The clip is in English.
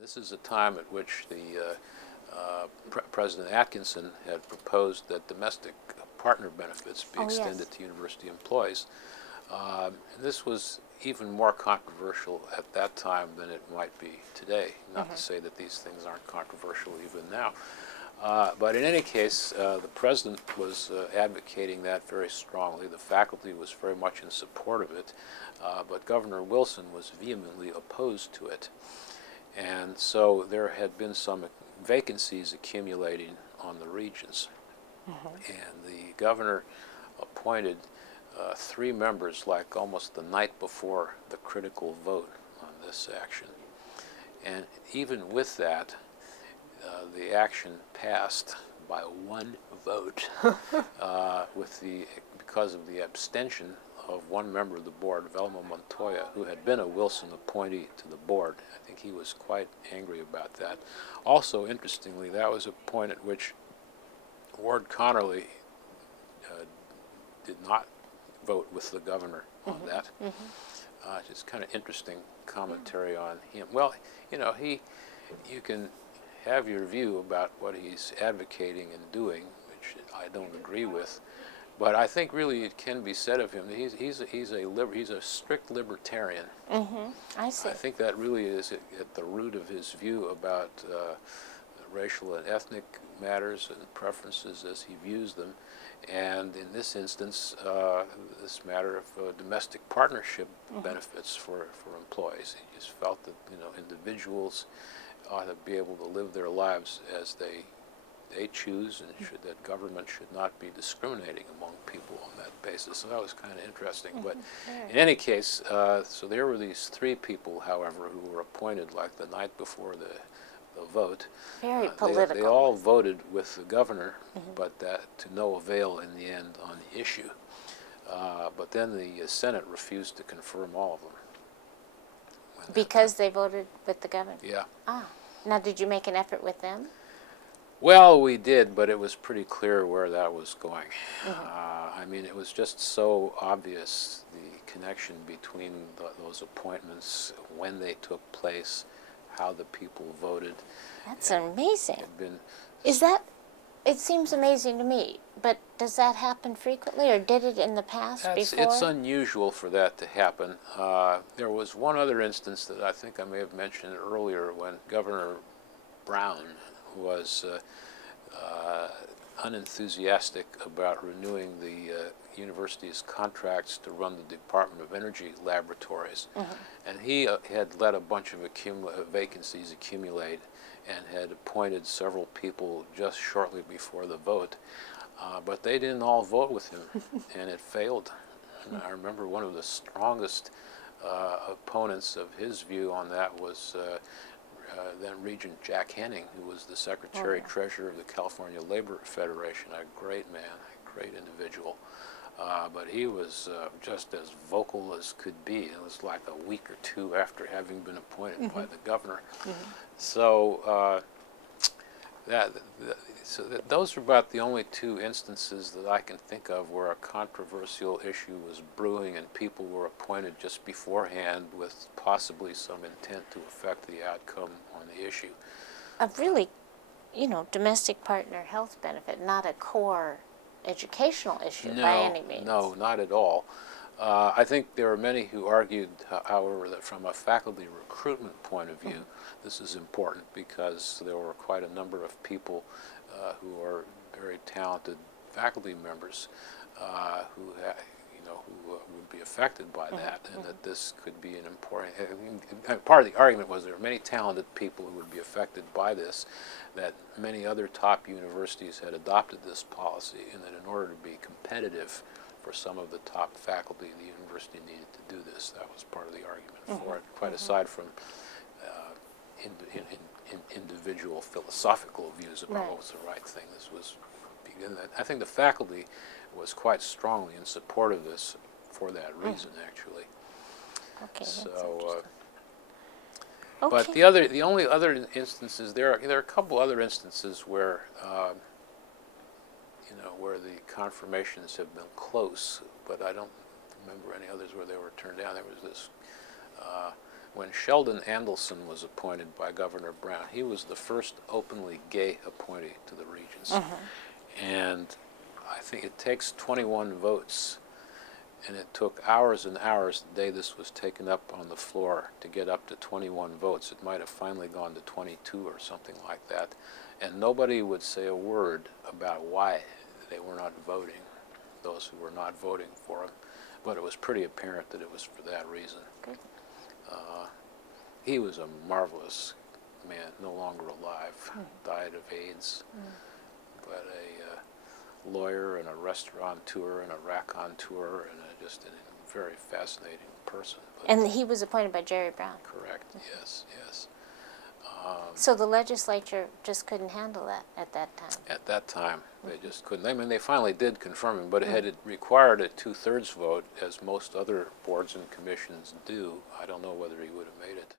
This is a time at which the President Atkinson had proposed that domestic partner benefits be extended to university employees. And this was even more controversial at that time than it might be today. Not to say that these things aren't controversial even now. But in any case, the president was advocating that very strongly. The faculty was very much in support of it, but Governor Wilson was vehemently opposed to it. And so there had been some vacancies accumulating on the regents. And the governor appointed 3 members like almost the night before the critical vote on this action. And even with that, the action passed by 1 vote because of the abstention of 1 member of the board, Velma Montoya, who had been a Wilson appointee to the board. I think he was quite angry about that. Also, interestingly, that was a point at which Ward Connerly did not vote with the governor on that. Just kind of interesting commentary on him. Well, you know, you can have your view about what he's advocating and doing, which I don't agree with, but I think really it can be said of him that he's a strict libertarian. I see. I think that really is at the root of his view about racial and ethnic matters and preferences as he views them. And in this instance, this matter of domestic partnership benefits for employees. He just felt that, you know, individuals ought to be able to live their lives as they choose, and that government should not be discriminating among people on that basis. So that was kind of interesting. But in any case, so there were these 3 people, however, who were appointed like the night before the vote. Very political. They all voted with the governor, but that to no avail in the end on the issue. But then the Senate refused to confirm all of them. Because they voted with the governor? Yeah. Now, did you make an effort with them? Well, we did, but it was pretty clear where that was going. I mean, it was just so obvious, the connection between those appointments, when they took place, how the people voted. That's amazing. It seems amazing to me, but does that happen frequently, or did it in the past before? It's unusual for that to happen. There was one other instance that I think I may have mentioned earlier when Governor Brown was unenthusiastic about renewing the university's contracts to run the Department of Energy laboratories. And he had let a bunch of vacancies accumulate and had appointed several people just shortly before the vote. But they didn't all vote with him, and it failed. And I remember one of the strongest opponents of his view on that was then Regent Jack Henning, who was the Secretary-Treasurer of the California Labor Federation, a great man, a great individual. But he was just as vocal as could be. It was like a week or 2 after having been appointed by the governor. So those are about the only 2 instances that I can think of where a controversial issue was brewing and people were appointed just beforehand with possibly some intent to affect the outcome on the issue. A really, domestic partner health benefit, not a core educational issue by any means. No, not at all. I think there are many who argued, however, that from a faculty recruitment point of view, this is important because there were quite a number of people who are very talented faculty members who would be affected by that, and that this could be an important. Part of the argument was there are many talented people who would be affected by this, that many other top universities had adopted this policy, and that in order to be competitive for some of the top faculty, the university needed to do this. That was part of the argument for it, quite aside from individual philosophical views about what was the right thing. This was, I think the faculty was quite strongly in support of this for that reason, actually. Okay, that's so, okay. But the only other instances, there are a couple other instances where where the confirmations have been close, but I don't remember any others where they were turned down. There was this when Sheldon Adelson was appointed by Governor Brown, he was the first openly gay appointee to the Regents. And I think it takes 21 votes. And it took hours and hours the day this was taken up on the floor to get up to 21 votes. It might have finally gone to 22 or something like that. And nobody would say a word about why they were not voting, those who were not voting for him. But it was pretty apparent that it was for that reason. Good. He was a marvelous man, no longer alive, died of AIDS, but a lawyer and a restaurateur and a raconteur and just a very fascinating person. But And he was appointed by Jerry Brown. correct, yes, yes. So the legislature just couldn't handle that at that time. At that time, they just couldn't. I mean, they finally did confirm him, but had it required a 2/3 vote, as most other boards and commissions do, I don't know whether he would have made it.